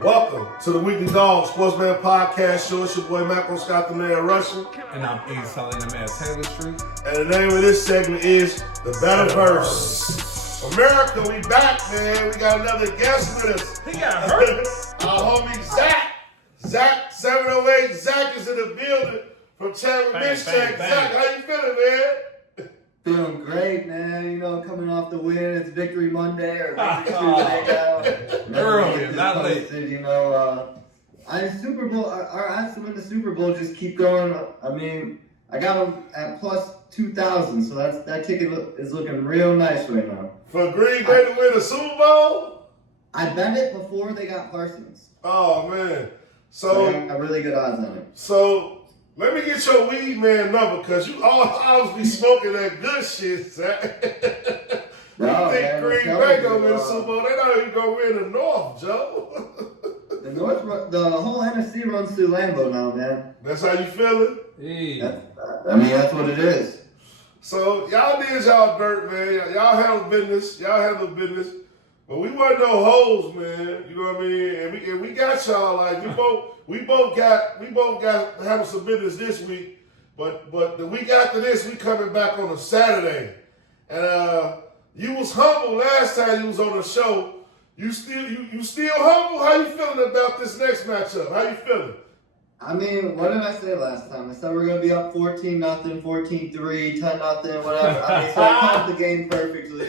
Welcome to the Weekly Dog Sportsman Podcast Show. It's your boy Macro Scott the Man Russian. And I'm Salim the Man Taylor Street. And the name of this segment is the BetaVERSE. America, we back, man. We got another guest with us. He got hurt. Our homie Zach 708. Zach is in the building from Chandler, Michigan. Zach, how you feeling, man? Feeling great, man. You know, coming off the win, it's Victory Monday or Victory Tuesday now. Early, not late. You know, Super Bowl. Our odds to win the Super Bowl just keep going. I mean, I got them at plus 2,000, so that ticket is looking real nice right now. For Green Bay to win the Super Bowl? I bet it before they got Parsons. Oh man, so I got really good odds on it. So. Let me get your weed man number, because you always be smoking that good shit, Zach. No, you think Green Bay gonna win the Super Bowl? They not even gonna win the North, Joe. The whole NFC runs through Lambeau now, man. That's how you feeling? Yeah. That's what it is. So y'all did y'all dirt, man. Y'all handle business. But we wasn't no hoes, man. You know what I mean? And we got y'all, like we both got having some business this week. But the week after this, we coming back on a Saturday. And you was humble last time you was on the show. You still humble? How you feeling about this next matchup? How you feeling? I mean, what did I say last time? I said we're going to be up 14-0, 14-3, 10-0, whatever. I mean, so I called the game perfectly.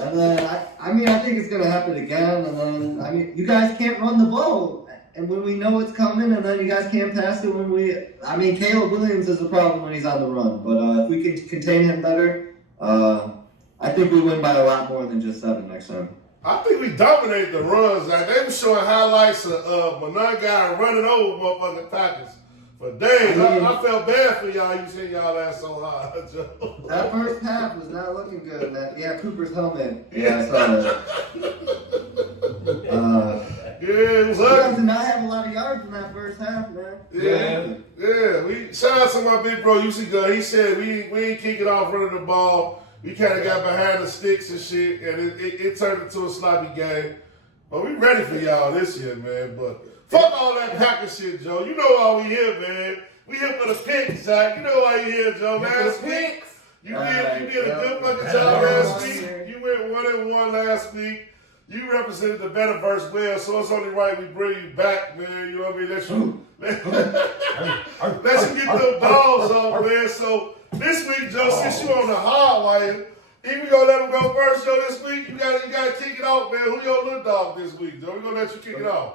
And then, I think it's going to happen again. And then, you guys can't run the ball. And when we know it's coming, and then you guys can't pass it Caleb Williams is a problem when he's on the run. But if we can contain him better, I think we win by a lot more than just 7 next time. I think we dominate the runs. Like, they were showing highlights of Mononga running over motherfucking Packers. For days, I felt bad for y'all. You seen y'all ass so hard, Joe. That first half was not looking good. Cooper's helmet. Yeah, I saw that. It was you guys ugly. did not have a lot of yards in that first half, man. Yeah. We shout out to my big bro UC Gunn. He said we ain't kicking off running the ball. We kind of got behind the sticks and shit, and it turned into a sloppy game. But we ready for y'all this year, man. But fuck all that Packer shit, Joe. You know why we here, man. We here for the picks, Zach. You know why you here, Joe. Last week, you did a good fucking job last week. You went 1-1 last week. You represented the BetaVERSE well, so it's only right we bring you back, man. You know what I mean? Let you get the balls off, man. So this week, Joe, since you on the hard wire, if we gonna let him go first, Joe, this week, you gotta kick it off, man. Who your little dog this week, Joe? We're gonna let you kick it off.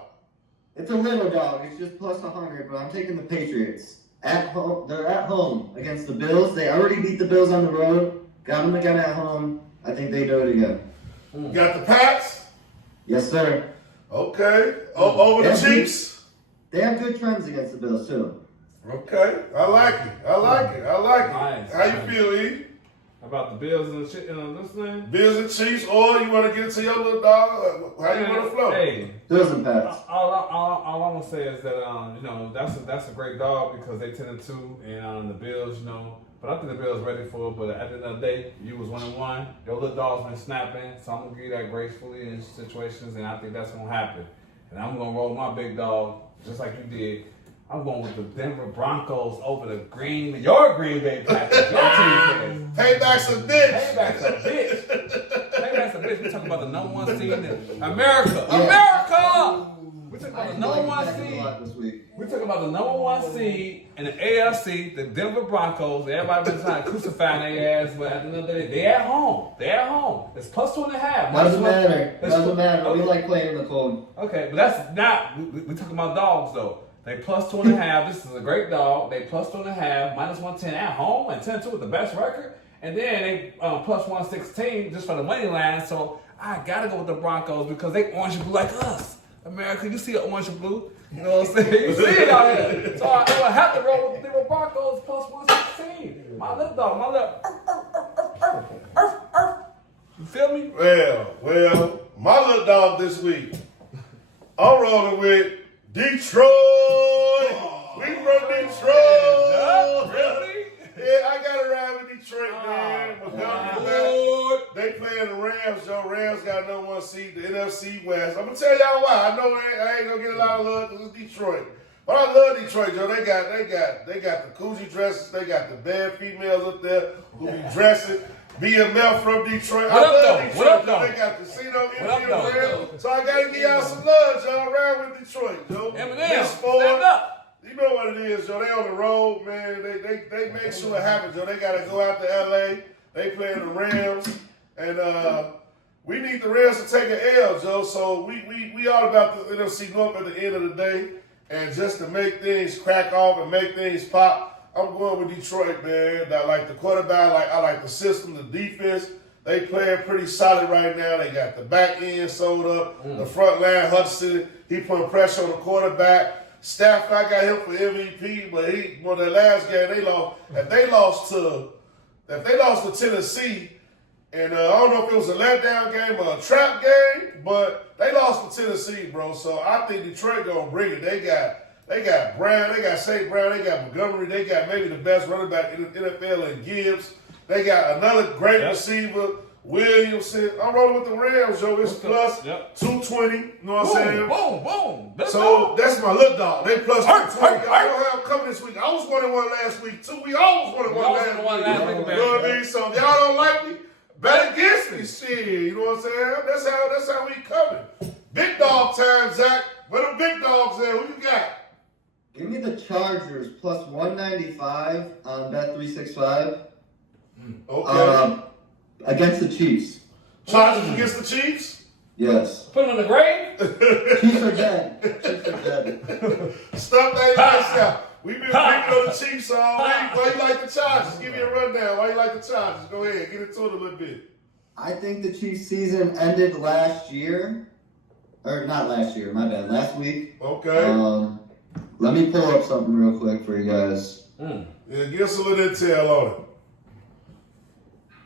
It's a little dog. It's just plus 100, but I'm taking the Patriots. At home, they're at home against the Bills. They already beat the Bills on the road. Got them again at home. I think they do it again. You got the Pats? Yes, sir. Okay. Over the Chiefs? They have good trends against the Bills, too. Okay. I like it. Nice. How you feel, E? About the Bills and shit this thing? Bills and Chiefs, or you want to get into your little dog? How you want to flow? Hey. Bills and Pats. All I'm going to say is that, that's a great dog because they 10-2, and the Bills, but I think the Bills ready for it. But at the end of the day, you was 1-1. Your little dog's been snapping, so I'm gonna give you that gracefully in situations, and I think that's gonna happen. And I'm gonna roll my big dog just like you did. I'm going with the Denver Broncos over your Green Bay Packers. Your team. Payback's a bitch. Payback's a bitch. We talking about the number 1 seed in America. America. We talking about the number 1 seed. We talking about the number 1 seed in the AFC, the Denver Broncos. Everybody been trying to crucify their ass, but at the end of the day, they at home. It's plus 2.5. Doesn't matter. Okay. We like playing in the cold. Okay, but that's not. We talking about dogs though. They plus 2.5. This is a great dog. They plus 2.5, minus 110 at home, and 10-2 with the best record. And then they plus 116 just for the money line. So I gotta go with the Broncos because they orange and blue like us. America, you see the orange and blue? You know what I'm saying? You see it out here. So I have to roll with the Broncos plus 116. My little dog, my little. You feel me? Well, my little dog this week, I'm rolling with Detroit. We from Detroit. Really? Yeah, I gotta ride with Detroit, man. they playing the Rams, Joe. Rams got number 1 seed, the NFC West. I'm gonna tell y'all why. I know I ain't gonna get a lot of love because it's Detroit. But I love Detroit, Joe. They got the coochie dresses. They got the bad females up there who be dressing. BMF from Detroit. I love Detroit. What up, though? They got casino infield there. So I gotta give y'all some love, Joe. Around with Detroit, Joe. Eminem, stand up. You know what it is, Joe. They on the road, man. They make sure it happens, Joe. They gotta go out to LA. They playing the Rams. And we need the Rams to take an L, Joe. So we all about the NFC North at the end of the day. And just to make things crack off and make things pop, I'm going with Detroit, man. I like the quarterback. I like the system, the defense. They playing pretty solid right now. They got the back end sold up. The front line, Hudson, he putting pressure on the quarterback. Stafford, I got him for MVP, but the last game they lost. If they lost to Tennessee, and I don't know if it was a letdown game or a trap game, but they lost to Tennessee, bro. So I think Detroit gonna bring it. They got Brown, they got St. Brown, they got Montgomery, they got maybe the best running back in the NFL in Gibbs. They got another great receiver, Williamson. I'm rolling with the Rams, Joe. It's plus 220. You know what I'm saying? Boom. So that's my little dog. They plus 220. I don't have them coming this week. I was 1-1 last week too. We always 1-1 last week. You know what I mean? So if y'all don't like me, bet against me. Shit, you know what I'm saying? That's how we coming. Big dog time, Zach. Where the big dogs at? Who you got? Give me the Chargers plus 195 on Bet365. Okay. Against the Chiefs. Chargers against the Chiefs? Yes. Put them in the grave? Chiefs are dead. Stuff they nice out. We've been picking on the Chiefs all week. Why you like the Chargers? Give me a rundown. Why you like the Chargers? Go ahead. Get into it a little bit. I think the Chiefs season ended last year. Or not last year, my bad. Last week. Okay. Let me pull up something real quick for you guys. Yeah, give us a little intel on it.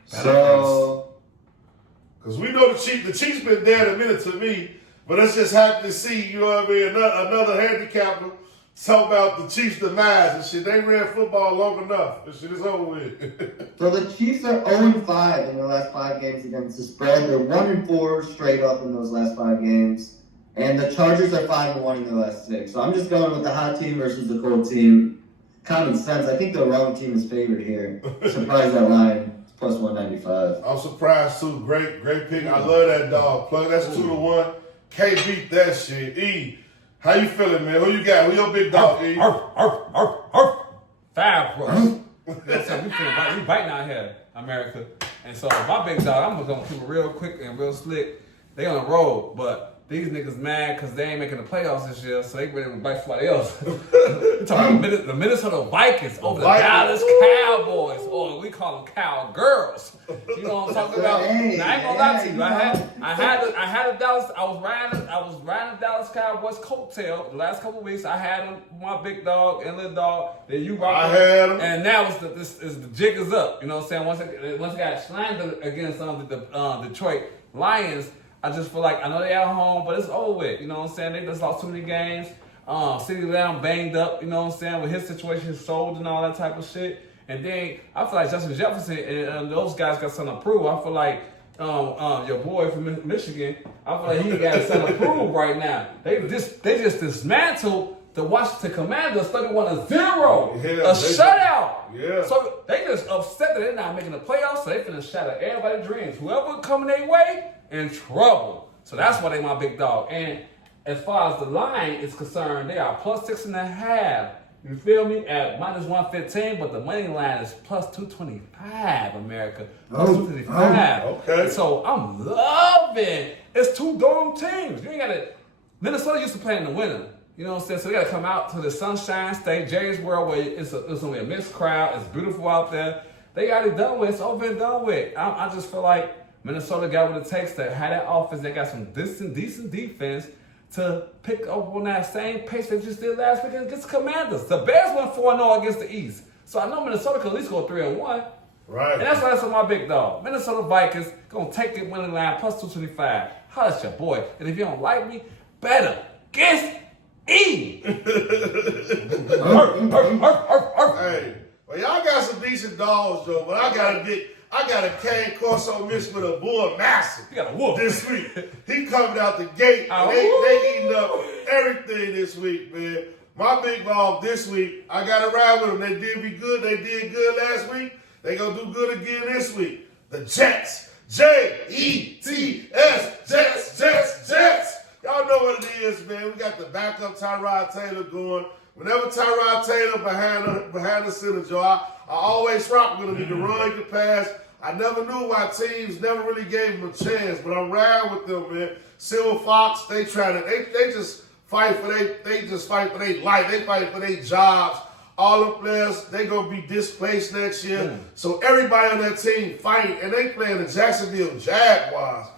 So, because we know the Chiefs been dead a minute to me, but it's just happy to see, you know what I mean, another handicapper talk about the Chiefs' demise and shit. They ran football long enough. This shit is over with. So the Chiefs are 0-5 in their last 5 games against the spread. They're 1-4 straight up in those last 5 games. And the Chargers are 5-1 in their last 6. So I'm just going with the hot team versus the cold team. Common sense. I think the wrong team is favored here. Surprise that line. It's plus 195. I'm surprised too. Great pick. I love that dog. Plug. That's 2-1. Can't beat that shit. E, how you feeling, man? Who you got? Who your big dog, E? Five bros. That's how we biting out here, America. And so my big dog, I'm gonna keep it real quick and real slick. They on the road, but these niggas mad because they ain't making the playoffs this year, so they ready to bite somebody else. We're talking about the Minnesota Vikings over the Dallas Cowboys, or we call them cowgirls. You know what I'm talking about? Hey, now, I ain't gonna lie to you. I had a Dallas. I was riding the Dallas Cowboys coattail the last couple of weeks. I had them, my big dog and little dog. Then you rock. I had them, and now the jig is up. You know what I'm saying? Once I got slammed against the Detroit Lions. I just feel like I know they at home, but it's over with. You know what I'm saying? They just lost too many games. City Lamb banged up, you know what I'm saying, with his situation sold and all that type of shit. And then I feel like Justin Jefferson and those guys got something to prove. I feel like your boy from Michigan, I feel like he got something to prove right now. They just dismantled the Washington Commanders 31-0. A shutout. Yeah. So they just upset that they're not making the playoffs, so they finna shatter everybody's dreams. Whoever coming their way, in trouble. So that's why they my big dog. And as far as the line is concerned, they are plus 6.5. You feel me? At minus 115, but the money line is plus 225, America. Plus 225. Okay. So I'm loving. It's 2 dome teams. You ain't gotta. Minnesota used to play in the winter. You know what I'm saying? So they gotta come out to the Sunshine State, Jerry's World, where it's gonna be a mixed crowd. It's beautiful out there. They got it done with. It's over and done with. I just feel like Minnesota got what it takes to have that offense. They got some decent defense to pick up on that same pace they just did last week against the Commanders. The Bears went 4-0 against the East. So I know Minnesota can at least go 3-1. Right. And that's why that's my big dog. Minnesota Vikings gonna take the money line plus 225. Holla at your boy. And if you don't like me, better against E. Hey, well, y'all got some decent dogs though, but I I got a cane Corso mixed with a bull massive. You got a wolf this week. He coming out the gate. And they eating up everything this week, man. My big dog this week, I got to ride with them. They did me good. They did good last week. They going to do good again this week. The Jets. Jets. Jets. Y'all know what it is, man. We got the backup Tyrod Taylor going. Whenever Tyrod Taylor behind the center, Joe, I always rock with him. He can run, he can pass. I never knew why teams never really gave him a chance, but I'm riding with them, man. Silver Fox, they just fight for their life. They fight for their jobs. All the players, they gonna be displaced next year. So everybody on that team fighting, and they playing the Jacksonville Jaguars.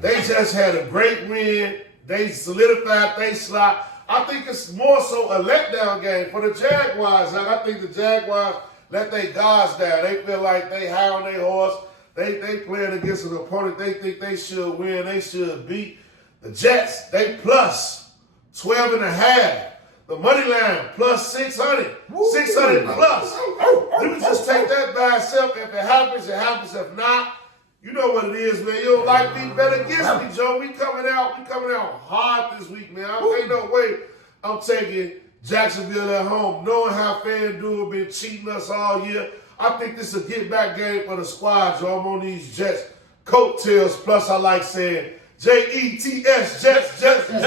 They just had a great win. They solidified their slot. I think it's more so a letdown game for the Jaguars. Like, I think the Jaguars let their guards down. They feel like they high on their horse. They playing against an opponent they think they should win. They should beat. The Jets, they plus 12.5. The money line plus 600. 600 plus. You can just take that by itself. If it happens, it happens. If not, you know what it is, man. You don't like me, bet against me, Joe. We coming out hard this week, man. Ain't no way I'm taking Jacksonville at home, knowing how FanDuel been cheating us all year. I think this is a get-back game for the squad, Joe. I'm on these Jets coattails. Plus, I like saying Jets, Jets. And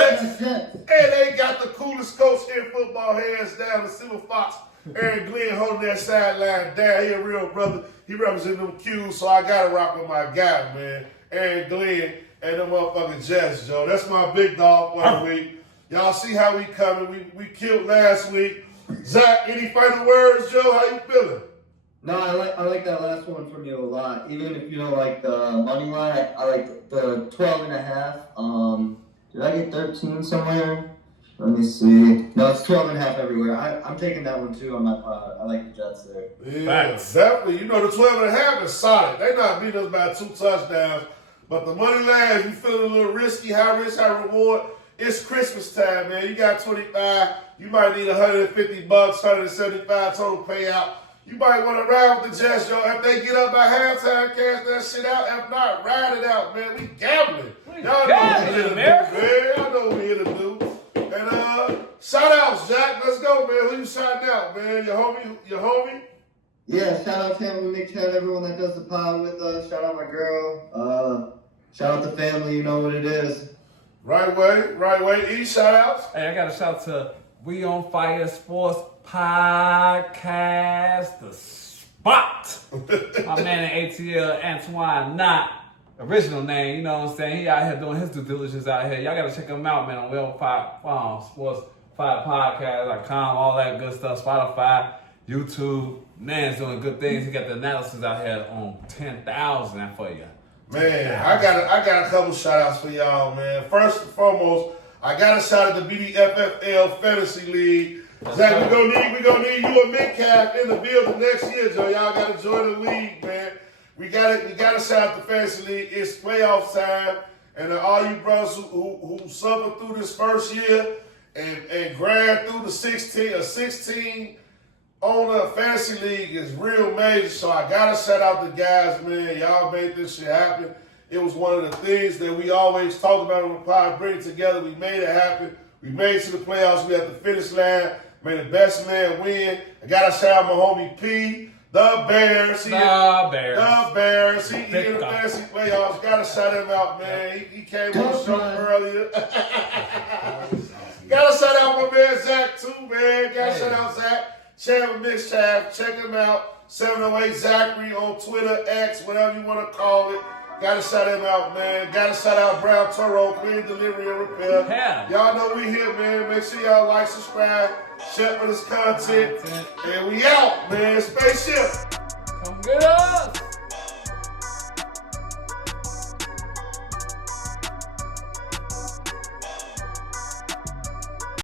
they got the coolest coach in football, hands down, the Silver Fox. Aaron Glenn holding that sideline down. He a real brother. He represents them Qs, so I got to rock with my guy, man. Aaron Glenn and them motherfucking Jets, Joe. That's my big dog for the week. Y'all see how we coming. We killed last week. Zach, any final words, Joe? How you feeling? No, I like that last one from you a lot. Even if you don't like the money line, I like the 12.5. Did I get 13 somewhere? Let me see. No, it's 12.5 everywhere. I'm taking that one too on my pod. I like the Jets there. Yeah, definitely. You know, the 12.5 is solid. They not beating us by 2 touchdowns. But the money line, if you feeling a little risky, high risk, high reward, it's Christmas time, man. You got 25. You might need $150, 175 total payout. You might want to ride with the Jets, yo. If they get up by halftime, cash that shit out. If not, ride it out, man. We gambling. Y'all know what we here to do, man. Y'all know what we here to do. And shout outs, Jack. Let's go, man. Who you shouting out, man? Your homie? Yeah, shout out Cameron, Nick, shout out everyone that does the pod with us. Shout out my girl. Shout out the family. You know what it is. Right way. E, shout outs. Hey, I got to shout to We on Fire Sports Podcast, the spot. My man in ATL, Antoine Knott, original name, you know what I'm saying? He out here doing his due diligence out here. Y'all got to check him out, man, on We on Fire Sports Podcast.com, all that good stuff, Spotify, YouTube. Man's doing good things. He got the analysis out here on 10,000 for you. Man, I got a couple shout outs for y'all, man. First and foremost, I got to shout out the BDFFL Fantasy League. Zach, we gonna need you a mid-cap in the building next year, Joe. Y'all got to join the league, man. We got to shout out the Fantasy League. It's playoff time, and all you brothers who suffered through this first year and grind through the 16 on a Fantasy League is real major. So I got to shout out the guys, man. Y'all made this shit happen. It was one of the things that we always talked about on the pod. Bring it together. We made it happen. We made it to the playoffs. We at the finish line. Made the best man win. I got to shout out my homie P. The Bears. He in the fantasy playoffs. Got to shout him out, man. He came on the show earlier. Got to shout out my man Zach, too, man. Got to shout out Zach. Channel Mix Chat. Check him out. 708 Zachary on Twitter, X, whatever you want to call it. Got to shout him out, man. Got to shout out Brown Toro, Clean Delivery and Repair. Yeah. Y'all know we here, man. Make sure y'all like, subscribe, share for this content. And we out, man. Spaceship. Come get up.